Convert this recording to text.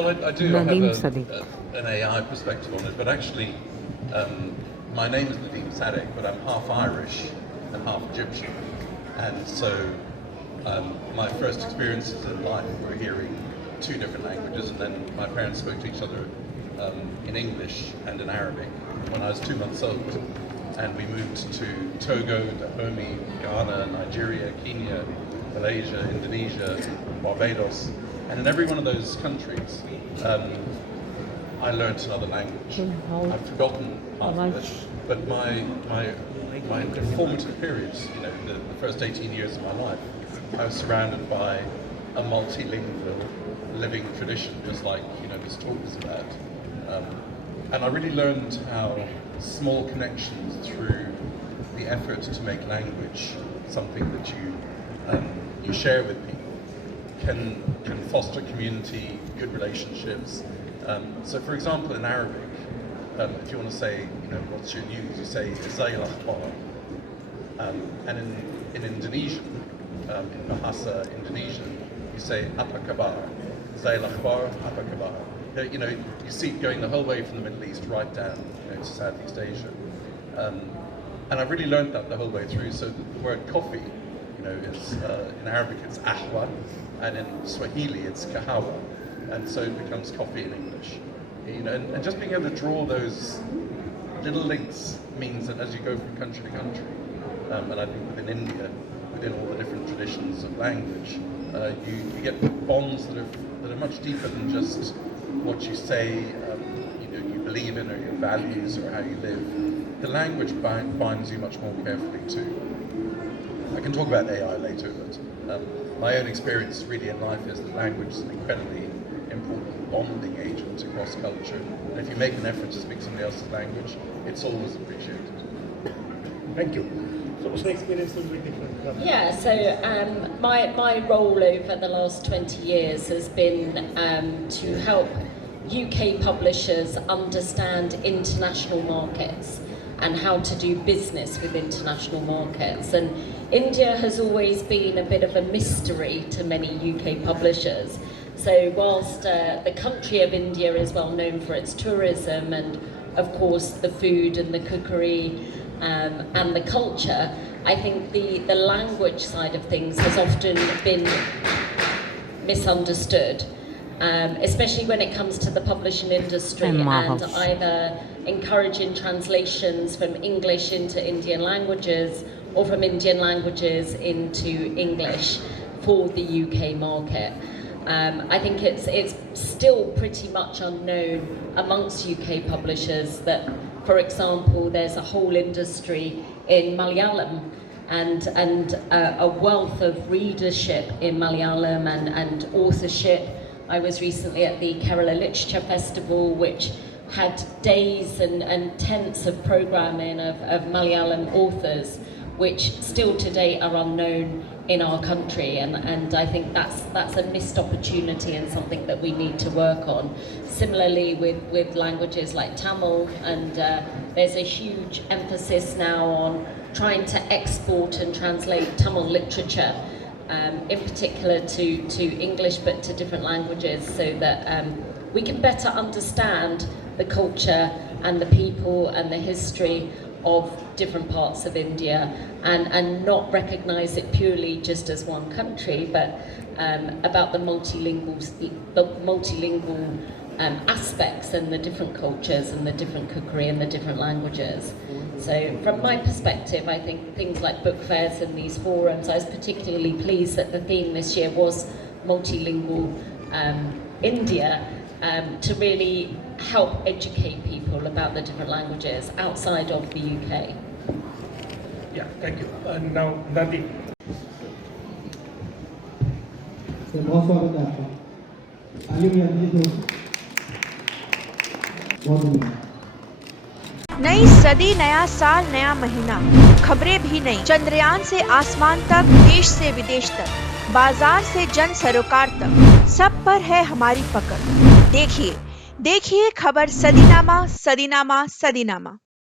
Well, I do. I have an AI perspective on it, but actually, my name is Nadeem Sadek, but I'm half Irish and half Egyptian, and so my first experiences in life were hearing two different languages, and then my parents spoke to each other in English and in Arabic when I was 2 months old, and we moved to Togo, Dahomey, Ghana, Nigeria, Kenya, Malaysia, Indonesia, Barbados, and in every one of those countries, I learnt another language. I've forgotten half of it, but my formative periods, you know, the first 18 years of my life, I was surrounded by a multilingual living tradition, just like, you know, this talk is about. And I really learned how small connections through the effort to make language something that you share with people can foster community, good relationships. So for example, in Arabic, if you want to say, you know, what's your news, you say Zay al-Akhbar. And in Indonesian, in Bahasa Indonesian, you say apa kabar. Zay al-Akhbar, apa kabar. You know, you see it going the whole way from the Middle East right down, you know, to Southeast Asia. And I've really learned that the whole way through. So the word coffee, you know, is in Arabic it's ahwa, and in Swahili it's kahawa, and so it becomes coffee in English. You know, and just being able to draw those little links means that as you go from country to country, and I think within India, within all the different traditions of language, you get bonds that are much deeper than just what you say, you know, you believe in, or your values, or how you live. The language binds you much more carefully too. I can talk about AI later, but my own experience really in life is that language is an incredibly important bonding agent across culture. And if you make an effort to speak somebody else's language, it's always appreciated. Thank you. So what's the experience will be different? Yeah, so my role over the last 20 years has been to help UK publishers understand international markets and how to do business with international markets. And India has always been a bit of a mystery to many UK publishers. So whilst the country of India is well known for its tourism and of course the food and the cookery and the culture, I think the language side of things has often been misunderstood, especially when it comes to the publishing industry and either encouraging translations from English into Indian languages or from Indian languages into English for the UK market. I think it's still pretty much unknown amongst UK publishers that, for example, there's a whole industry in Malayalam and a wealth of readership in Malayalam and authorship. I was recently at the Kerala Literature Festival, which had days and tents of programming of Malayalam authors, which still today are unknown in our country, and I think that's a missed opportunity and something that we need to work on. Similarly with languages like Tamil, and there's a huge emphasis now on trying to export and translate Tamil literature, in particular to English, but to different languages, so that we can better understand the culture and the people and the history of different parts of India, and not recognise it purely just as one country, but about the multilingual aspects and the different cultures and the different cookery and the different languages. So from my perspective, I think things like book fairs and these forums, I was particularly pleased that the theme this year was multilingual India, to really help educate people about the different languages outside of the UK. Yeah, thank you. And now, Nadi. बहुत स्वागत है आपका। आलिम यानी तो बहुत धन्यवाद। नई सदी, नया साल, नया महीना, खबरें भी नई। चंद्रयान से आसमान तक, देश से विदेश तक, बाजार से जन सरोकार तक, सब पर है हमारी पकड़। देखिए खबर सदीनामा, सदीनामा, सदीनामा।